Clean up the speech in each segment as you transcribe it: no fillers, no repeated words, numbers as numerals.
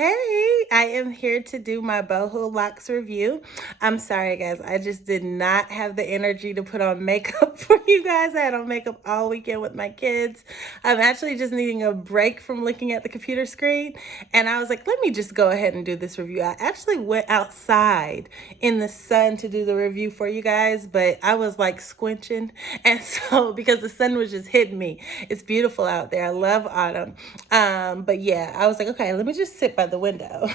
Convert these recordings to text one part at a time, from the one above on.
Hey, I am here to do my Boho Locs review. I'm sorry, guys. I just did not have the energy to put on makeup for you guys. I had on makeup all weekend with my kids. I'm actually just needing a break from looking at the computer screen. And I was like, let me just go ahead and do this review. I actually went outside in the sun to do the review for you guys, but I was like squinching. And so, because the sun was just hitting me, it's beautiful out there. I love autumn. But yeah, I was like, okay, let me just sit by the window.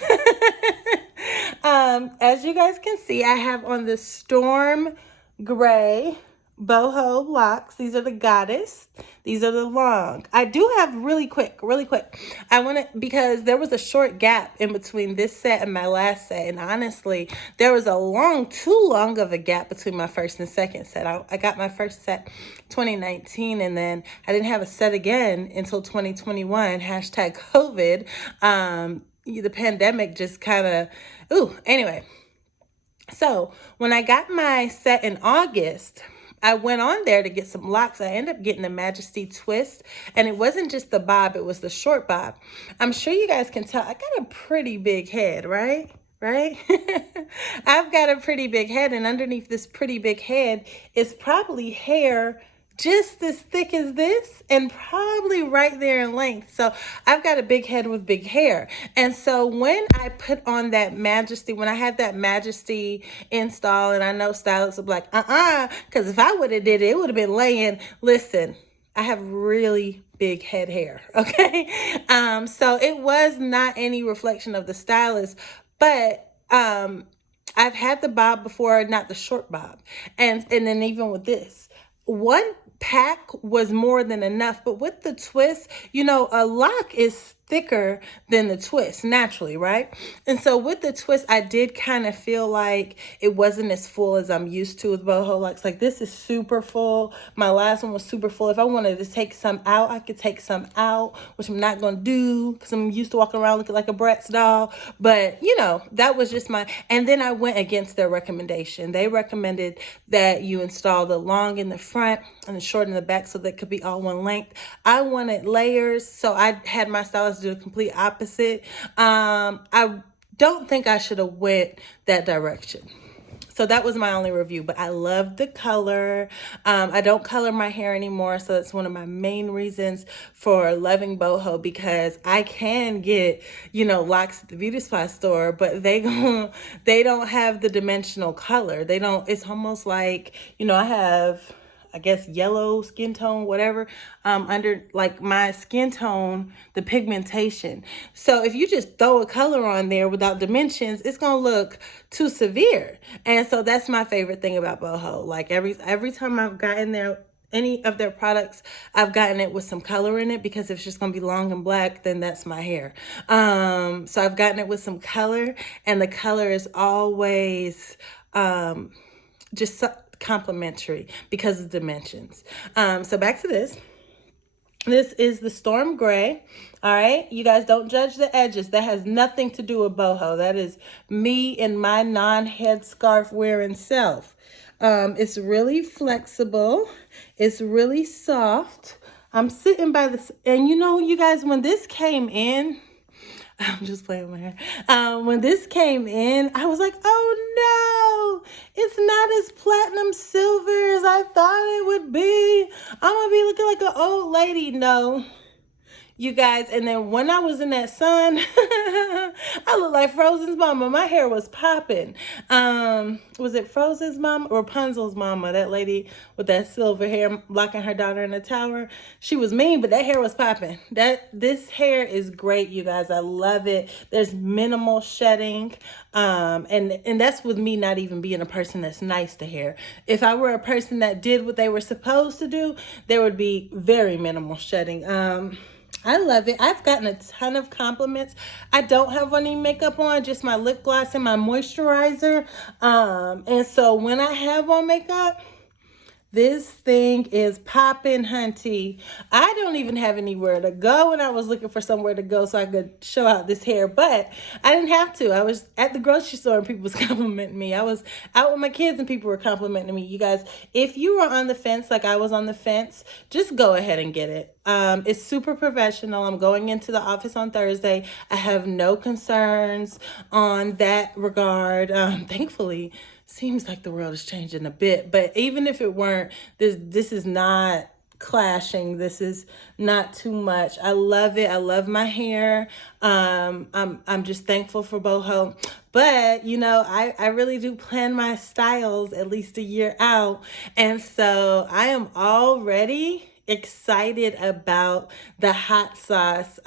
As you guys can see, I have on the storm gray boho locks. These are the goddess. These are the long. I do have really quick. I want to, because there was a short gap in between this set and my last set. And honestly, there was too long of a gap between my first and second set. I got my first set 2019, and then I didn't have a set again until 2021, hashtag COVID. The pandemic just kind of, anyway. So when I got my set in August, I went on there to get some locks. I ended up getting a Majesty twist, and it wasn't just the bob, it was the short bob. I'm sure you guys can tell I got a pretty big head, right? I've got a pretty big head, and underneath this pretty big head is probably hair just as thick as this and probably right there in length. So I've got a big head with big hair. And so when I put on that Majesty, when I had that Majesty install, and I know stylists will be like, because if I would have did it, it would have been laying. Listen, I have really big head hair, okay? So it was not any reflection of the stylist, but I've had the bob before, not the short bob. And then even with this, one pack was more than enough, but with the twist, a lock is thicker than the twist naturally, right? And so with the twist, I did kind of feel like it wasn't as full as I'm used to with boho locks. Like, this is super full. My last one was super full. If I wanted to take some out, I could take some out, which I'm not going to do because I'm used to walking around looking like a Bratz doll. But, that was just and then I went against their recommendation. They recommended that you install the long in the front and the short in the back so that could be all one length. I wanted layers, so I had my stylist do the complete opposite. I don't think I should have went that direction. So that was my only review, but I love the color. I don't color my hair anymore, so that's one of my main reasons for loving boho, because I can get, locks at the beauty supply store, but they don't have the dimensional color. It's almost like, I have, I guess, yellow skin tone, whatever, under like my skin tone, the pigmentation. So if you just throw a color on there without dimensions, it's going to look too severe. And so that's my favorite thing about boho. Like every time I've gotten any of their products, I've gotten it with some color in it, because if it's just going to be long and black, then that's my hair. So I've gotten it with some color, and the color is always just complimentary because of dimensions. So back to this. This is the storm gray. All right, you guys don't judge the edges. That has nothing to do with boho. That is me and my non-headscarf wearing self. It's really flexible. It's really soft. I'm sitting by this, and you guys, when this came in, I'm just playing with my hair. When this came in, I was like, oh no, it's not as platinum silver as I thought it would be. I'm going to be looking like an old lady. No, you guys. And then when I was in that sun, I looked like Frozen's mama. My hair was popping. Was it Frozen's mama or Rapunzel's mama? That lady with that silver hair locking her daughter in the tower. She was mean, but that hair was popping. This hair is great, you guys. I love it. There's minimal shedding. And that's with me not even being a person that's nice to hair. If I were a person that did what they were supposed to do, there would be very minimal shedding. I love it. I've gotten a ton of compliments. I don't have any makeup on, just my lip gloss and my moisturizer. And so when I have on makeup, This thing is popping, hunty. I don't even have anywhere to go, and I was looking for somewhere to go so I could show out this hair, but I didn't have to. I was at the grocery store and people was complimenting me. I was out with my kids and people were complimenting me. You guys, if you were on the fence like I was on the fence, just go ahead and get it. It's super professional. I'm going into the office on Thursday. I have no concerns on that regard. Thankfully, seems like the world is changing a bit, but even if it weren't, this is not clashing. This is not too much. I love it. I love my hair. I'm just thankful for Boho. But you know, I really do plan my styles at least a year out. And so I am already excited about the hot sauce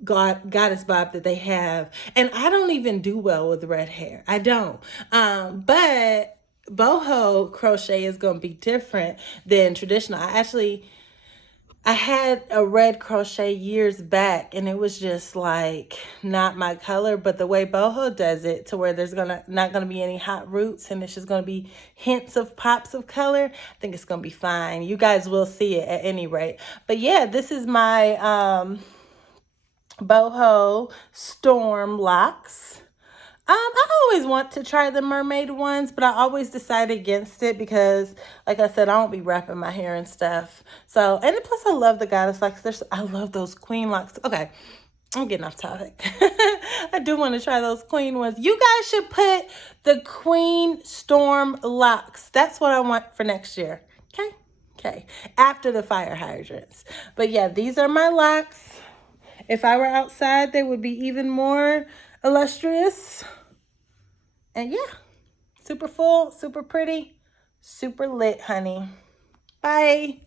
goddess bob that they have. And I don't even do well with red hair. I don't. But boho crochet is going to be different than traditional. I had a red crochet years back and it was just like not my color, but the way boho does it to where there's not gonna be any hot roots and it's just gonna be hints of pops of color, I think it's gonna be fine. You guys will see it at any rate. But yeah, this is my boho storm locks. I always want to try the mermaid ones, but I always decide against it because, like I said, I don't be wrapping my hair and stuff. So, and plus I love the goddess locks. I love those queen locks. Okay, I'm getting off topic. I do want to try those queen ones. You guys should put the queen storm locks. That's what I want for next year. Okay? Okay. After the fire hydrants. But yeah, these are my locks. If I were outside, they would be even more illustrious. And yeah, super full, super pretty, super lit, honey. Bye.